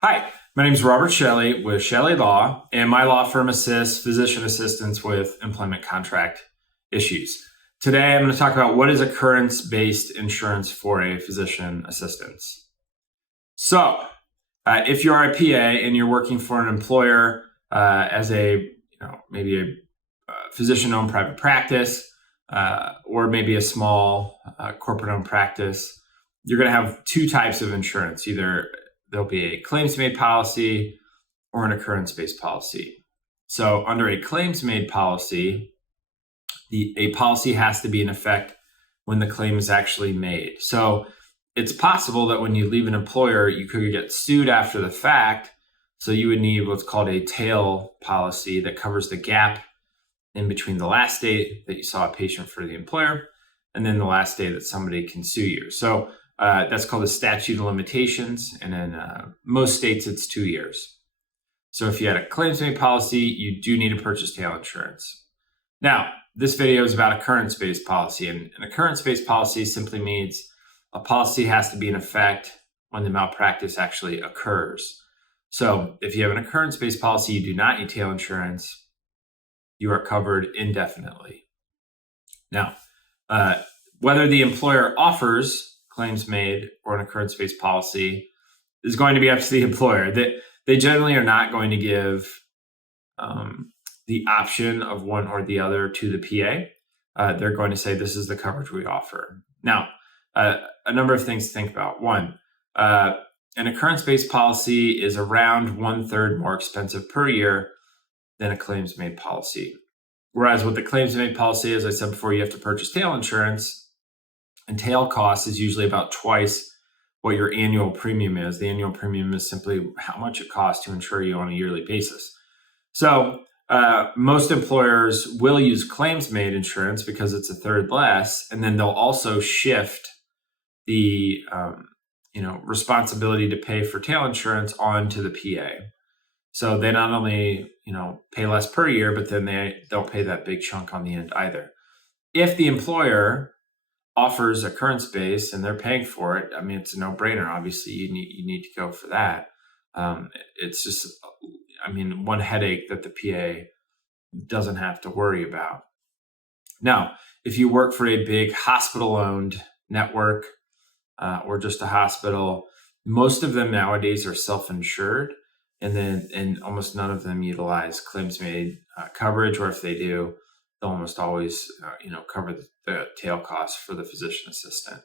Hi, my name is Robert Chelle with Chelle Law, and my law firm assists physician assistants with employment contract issues. Today, I'm going to talk about what is occurrence-based insurance for a physician assistant. So, if you are a PA and you're working for an employer as maybe a physician-owned private practice, or maybe a small corporate-owned practice, you're going to have two types of insurance. Either there'll be a claims-made policy or an occurrence-based policy. So under a claims-made policy, a policy has to be in effect when the claim is actually made. So it's possible that when you leave an employer, you could get sued after the fact. So you would need what's called a tail policy that covers the gap in between the last day that you saw a patient for the employer and then the last day that somebody can sue you. So that's called the statute of limitations, and in most states it's 2 years. So if you had a claims-made policy, you do need to purchase tail insurance. Now, this video is about occurrence-based policy, and an occurrence-based policy simply means a policy has to be in effect when the malpractice actually occurs. So if you have an occurrence-based policy, you do not need tail insurance. You are covered indefinitely. Now, whether the employer offers claims-made or an occurrence-based policy is going to be up to the employer. They generally are not going to give the option of one or the other to the PA. They're going to say, this is the coverage we offer. Now, a number of things to think about. One, an occurrence-based policy is around 1/3 more expensive per year than a claims-made policy. Whereas with the claims-made policy, as I said before, you have to purchase tail insurance, and tail cost is usually about twice what your annual premium is. The annual premium is simply how much it costs to insure you on a yearly basis. So most employers will use claims-made insurance because it's 1/3 less, and then they'll also shift the responsibility to pay for tail insurance onto the PA. So they not only pay less per year, but then they don't pay that big chunk on the end either. If the employer offers occurrence-based and they're paying for it, I mean, it's a no-brainer. Obviously, you need to go for that. It's just, one headache that the PA doesn't have to worry about. Now, if you work for a big hospital-owned network or just a hospital, most of them nowadays are self-insured, and almost none of them utilize claims-made coverage, or if they do, they'll almost always cover the tail costs for the physician assistant.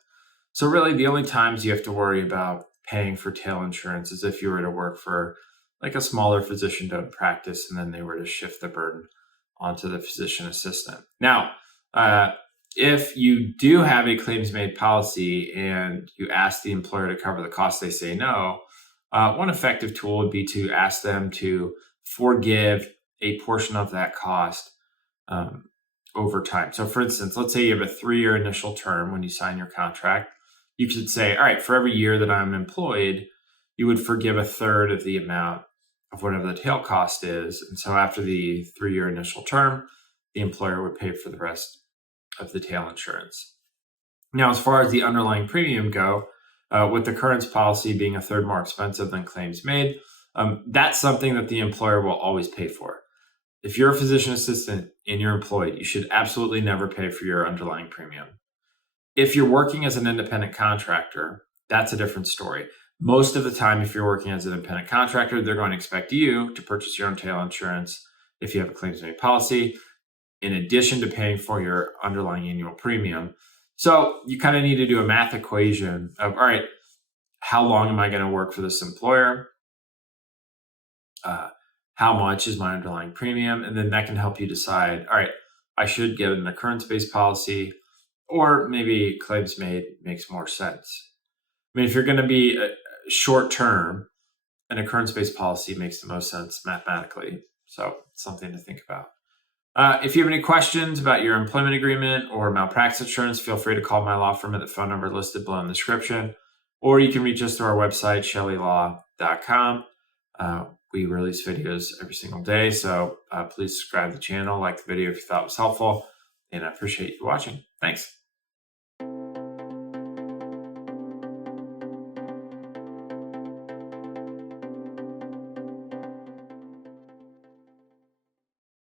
So really the only times you have to worry about paying for tail insurance is if you were to work for like a smaller physician-owned practice and then they were to shift the burden onto the physician assistant. Now, if you do have a claims-made policy and you ask the employer to cover the cost, they say no, one effective tool would be to ask them to forgive a portion of that cost over time. So for instance, let's say you have a 3-year initial term when you sign your contract. You could say, all right, for every year that I'm employed, you would forgive 1/3 of the amount of whatever the tail cost is. And so after the 3-year initial term, the employer would pay for the rest of the tail insurance. Now, as far as the underlying premium go, with the occurrence policy being 1/3 more expensive than claims made, that's something that the employer will always pay for. If you're a physician assistant and you're employed, you should absolutely never pay for your underlying premium. If you're working as an independent contractor, that's a different story. Most of the time, if you're working as an independent contractor, they're going to expect you to purchase your own tail insurance if you have a claims-made policy, in addition to paying for your underlying annual premium. So you kind of need to do a math equation of, all right, how long am I going to work for this employer? How much is my underlying premium? And then that can help you decide, all right, I should get an occurrence-based policy, or maybe claims-made makes more sense. I mean, if you're going to be short-term, an occurrence-based policy makes the most sense mathematically. So it's something to think about. If you have any questions about your employment agreement or malpractice insurance, feel free to call my law firm at the phone number listed below in the description, or you can reach us through our website, chellelaw.com. We release videos every single day, so please subscribe to the channel, like the video if you thought it was helpful, and I appreciate you watching. Thanks.